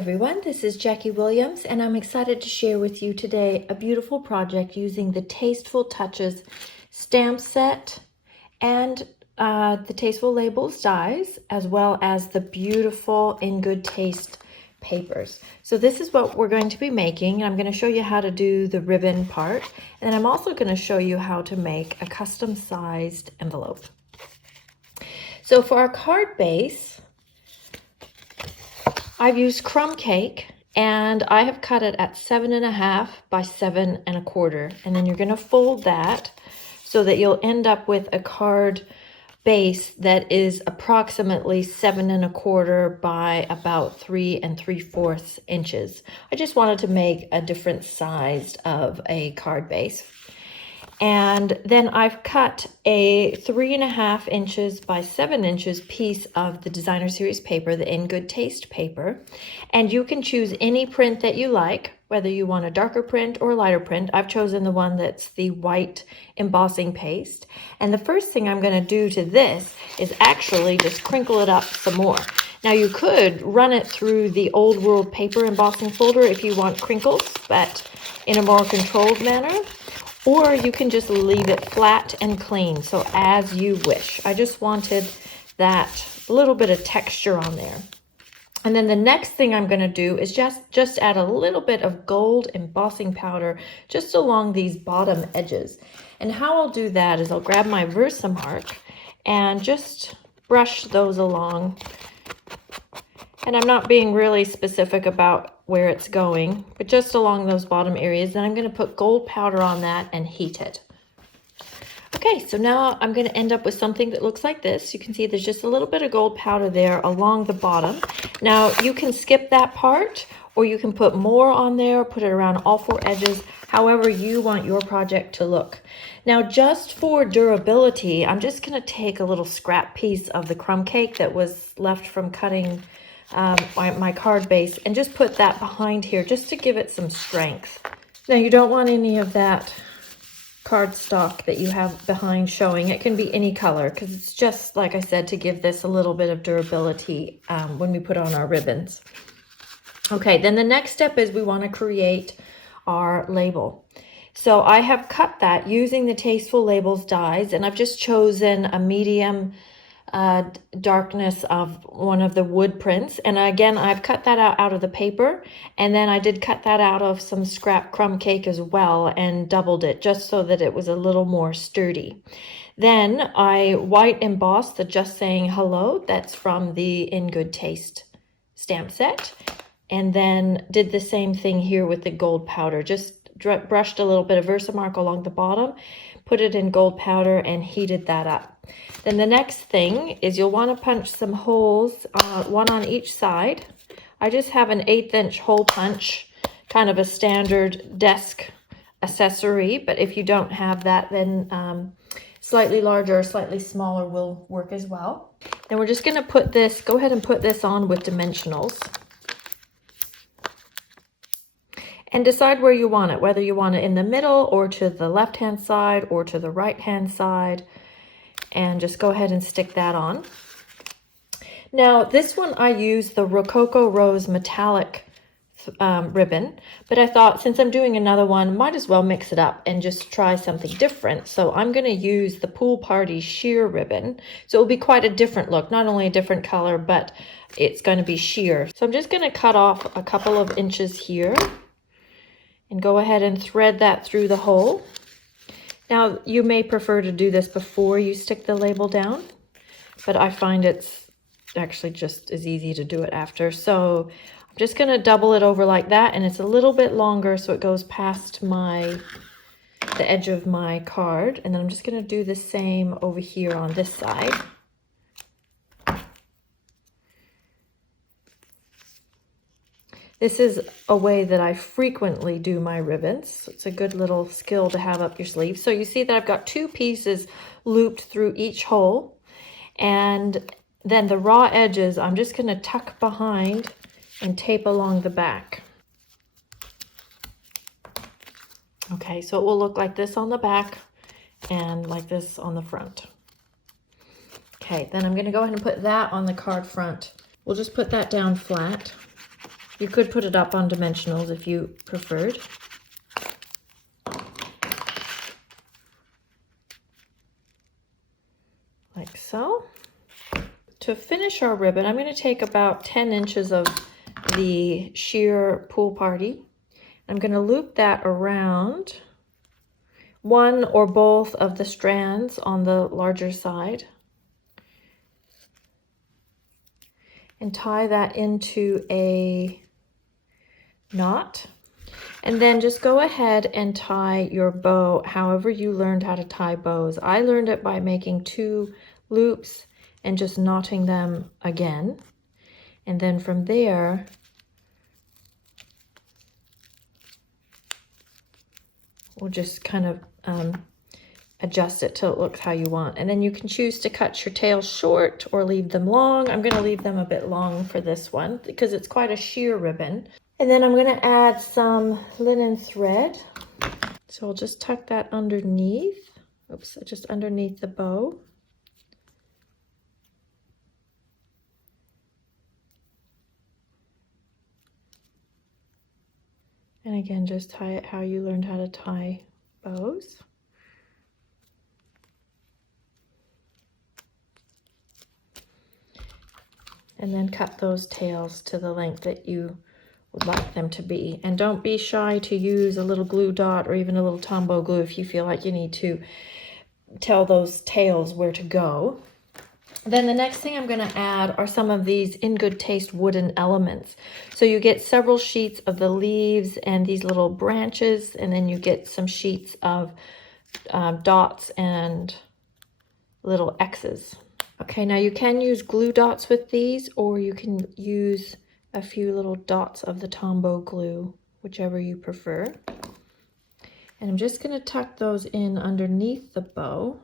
everyone, this is Jackie Williams and I'm excited to share with you today a beautiful project using the Tasteful Touches stamp set and the Tasteful Labels dies, as well as the beautiful In Good Taste papers. So this is what we're going to be making. I'm going to show you how to do the ribbon part, and then I'm also going to show you how to make a custom sized envelope. So for our card base, I've used crumb cake and I have cut it at 7.5 by 7 1/4. And then you're going to fold that so that you'll end up with a card base that is approximately 7 1/4 by about 3 3/4 inches. I just wanted to make a different size of a card base. And then I've cut a 3.5 inches by 7 inches piece of the Designer Series paper, the In Good Taste paper. And you can choose any print that you like, whether you want a darker print or lighter print. I've chosen the one that's the white embossing paste. And the first thing I'm going to do to this is actually just crinkle it up some more. Now you could run it through the Old World paper embossing folder if you want crinkles, but in a more controlled manner. Or you can just leave it flat and clean, so as you wish. I just wanted that little bit of texture on there. And then the next thing I'm going to do is just add a little bit of gold embossing powder just along these bottom edges. And how I'll do that is I'll grab my Versamark and just brush those along. And I'm not being really specific about where it's going, but just along those bottom areas. Then I'm going to put gold powder on that and heat it. Okay, so now I'm going to end up with something that looks like this. You can see there's just a little bit of gold powder there along the bottom. Now you can skip that part, or you can put more on there, put it around all 4 edges, however you want your project to look. Now just for durability, I'm just going to take a little scrap piece of the crumb cake that was left from cutting my card base and just put that behind here just to give it some strength. Now you don't want any of that cardstock that you have behind showing. It can be any color because it's just, like I said, to give this a little bit of durability when we put on our ribbons. Okay, then the next step is we want to create our label. So I have cut that using the Tasteful Labels dies, and I've just chosen a medium darkness of one of the wood prints. And again, I've cut that out of the paper, and then I did cut that out of some scrap crumb cake as well and doubled it just so that it was a little more sturdy. Then I white embossed the Just Saying Hello, that's from the In Good Taste stamp set, and then did the same thing here with the gold powder. Just brushed a little bit of Versamark along the bottom, put it in gold powder and heated that up. Then the next thing is you'll want to punch some holes, one on each side. I just have an 1/8 inch hole punch, kind of a standard desk accessory, but if you don't have that, then slightly larger or slightly smaller will work as well. Then we're just going to put this, go ahead and put this on with dimensionals. And decide where you want it, whether you want it in the middle or to the left-hand side or to the right-hand side. And just go ahead and stick that on. Now, this one I use the Rococo Rose metallic ribbon, but I thought since I'm doing another one, might as well mix it up and just try something different. So I'm going to use the Pool Party sheer ribbon. So it will be quite a different look, not only a different color, but it's going to be sheer. So I'm just going to cut off a couple of inches here and go ahead and thread that through the hole. Now, you may prefer to do this before you stick the label down, but I find it's actually just as easy to do it after. So I'm just going to double it over like that, and it's a little bit longer so it goes past the edge of my card. And then I'm just going to do the same over here on this side. This is a way that I frequently do my ribbons. It's a good little skill to have up your sleeve. So you see that I've got 2 pieces looped through each hole. And then the raw edges, I'm just going to tuck behind and tape along the back. Okay, so it will look like this on the back and like this on the front. Okay, then I'm going to go ahead and put that on the card front. We'll just put that down flat. You could put it up on dimensionals if you preferred. Like so. To finish our ribbon, I'm going to take about 10 inches of the sheer Pool Party. I'm going to loop that around one or both of the strands on the larger side and tie that into a knot. And then just go ahead and tie your bow however you learned how to tie bows. I learned it by making 2 loops and just knotting them again. And then from there, we'll just kind of adjust it till it looks how you want. And then you can choose to cut your tails short or leave them long. I'm going to leave them a bit long for this one because it's quite a sheer ribbon. And then I'm going to add some linen thread. So I'll just tuck that underneath. Oops, just underneath the bow. And again, just tie it how you learned how to tie bows. And then cut those tails to the length that you would like them to be. And don't be shy to use a little glue dot or even a little Tombow glue if you feel like you need to tell those tails where to go. Then the next thing I'm going to add are some of these In Good Taste wooden elements. So you get several sheets of the leaves and these little branches, and then you get some sheets of dots and little X's. Okay, now you can use glue dots with these, or you can use a few little dots of the Tombow glue, whichever you prefer. And I'm just going to tuck those in underneath the bow.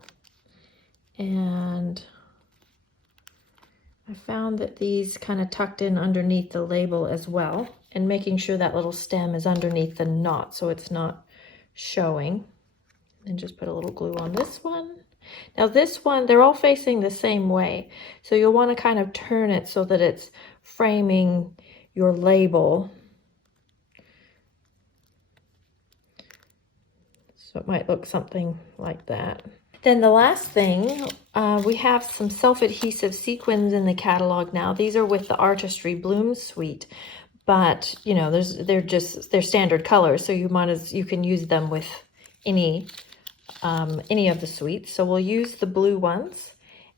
And I found that these kind of tucked in underneath the label as well, and making sure that little stem is underneath the knot so it's not showing. And just put a little glue on this one. Now this one, they're all facing the same way. So you'll want to kind of turn it so that it's framing your label. So it might look something like that. Then the last thing, we have some self-adhesive sequins in the catalog now. These are with the Artistry Bloom Suite, but you know, they're standard colors, so you can use them with any of the suites. So we'll use the blue ones,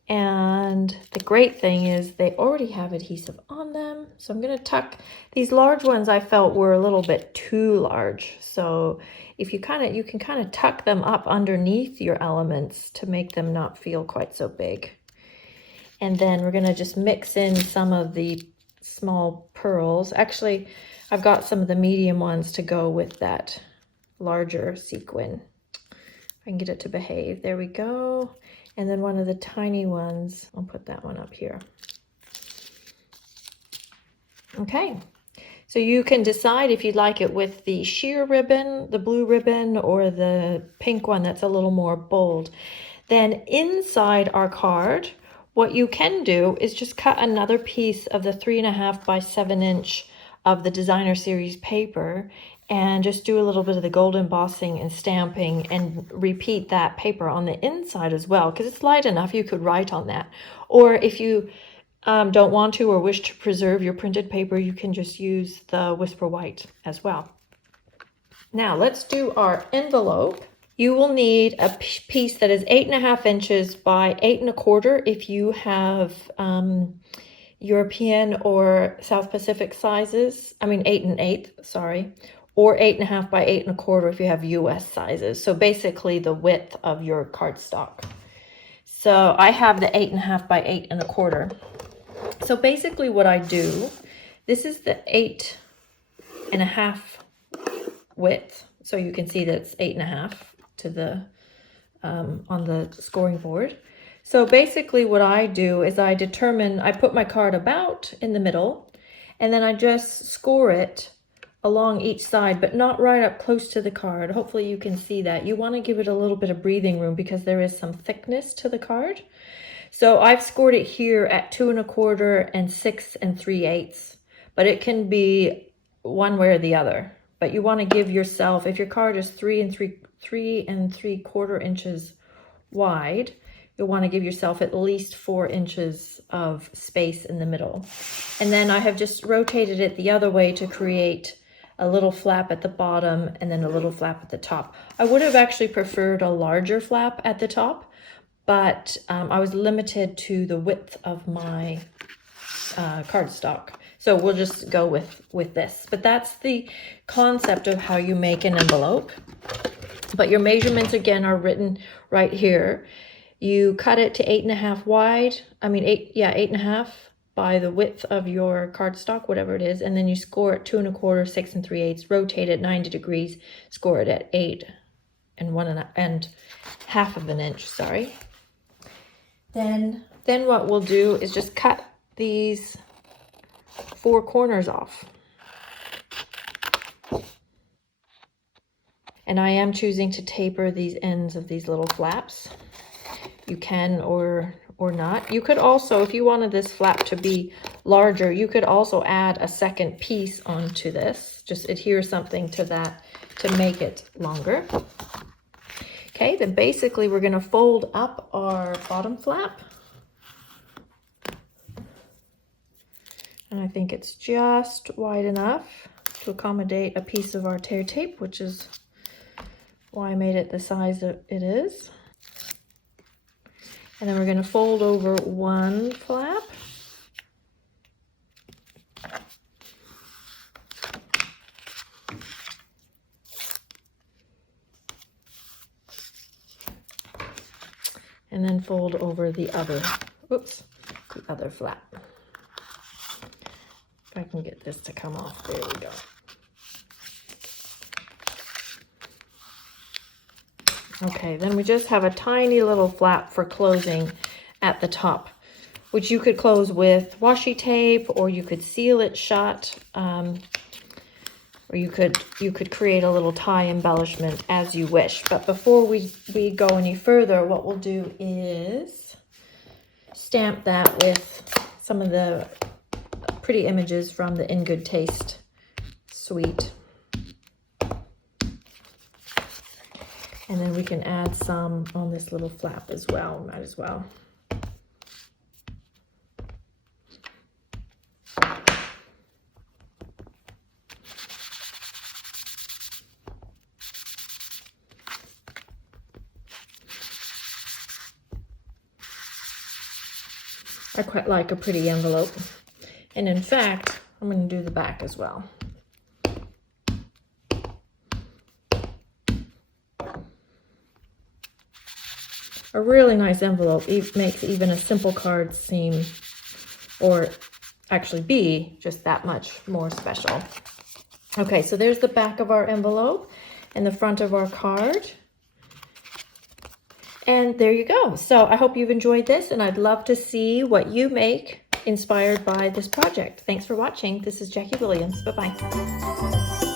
and the great thing is they already have adhesive on them. So I'm going to tuck these large ones. I felt were a little bit too large, so if you can kind of tuck them up underneath your elements to make them not feel quite so big. And then we're going to just mix in some of the small pearls. Actually, I've got some of the medium ones to go with that larger sequin. I can get it to behave. There we go. And then one of the tiny ones, I'll put that one up here. Okay, so you can decide if you'd like it with the sheer ribbon, the blue ribbon, or the pink one that's a little more bold. Then inside our card, what you can do is just cut another piece of the 3.5 by 7 inch of the Designer Series paper and just do a little bit of the gold embossing and stamping and repeat that paper on the inside as well, because it's light enough you could write on that. Or if you don't want to or wish to preserve your printed paper, you can just use the Whisper White as well. Now let's do our envelope. You will need a piece that is 8.5 inches by 8.25 if you have European or South Pacific sizes. I mean 8 1/8, sorry. Or 8.5 by 8.25 if you have US sizes. So basically the width of your cardstock. So I have the 8.5 by 8.25. So basically what I do, this is the 8.5 width. So you can see that it's 8.5 to the on the scoring board. So basically what I do is I put my card about in the middle, and then I just score it along each side, but not right up close to the card. Hopefully you can see that. You want to give it a little bit of breathing room because there is some thickness to the card. So I've scored it here at 2.25 and 6 3/8, but it can be one way or the other. But you want to give yourself, if your card is 3 3/4 inches wide, you'll want to give yourself at least 4 inches of space in the middle. And then I have just rotated it the other way to create a little flap at the bottom and then a little flap at the top. I would have actually preferred a larger flap at the top, but I was limited to the width of my cardstock. So we'll just go with this. But that's the concept of how you make an envelope. But your measurements again are written right here. You cut it to 8.5 wide. I mean, 8.5 by the width of your cardstock, whatever it is. And then you score it 2 1/4, 6 3/8, rotate it 90 degrees, score it at 8 1/2 of an inch, sorry. Then what we'll do is just cut these 4 corners off. And I am choosing to taper these ends of these little flaps. You can or not. You could also, if you wanted this flap to be larger, you could also add a second piece onto this. Just adhere something to that to make it longer. Okay, then basically we're going to fold up our bottom flap. And I think it's just wide enough to accommodate a piece of our tear tape, which is why I made it the size that it is. And then we're going to fold over one flap. And then fold over the other, the other flap. If I can get this to come off, there we go. Okay, then we just have a tiny little flap for closing at the top, which you could close with washi tape, or you could seal it shut, or you could create a little tie embellishment as you wish. But before we go any further, what we'll do is stamp that with some of the pretty images from the In Good Taste suite. And then we can add some on this little flap as well, might as well. I quite like a pretty envelope. And in fact, I'm going to do the back as well. A really nice envelope makes even a simple card seem, or actually be, just that much more special. Okay, so there's the back of our envelope and the front of our card. And there you go. So I hope you've enjoyed this, and I'd love to see what you make inspired by this project. Thanks for watching. This is Jackie Williams. Bye-bye.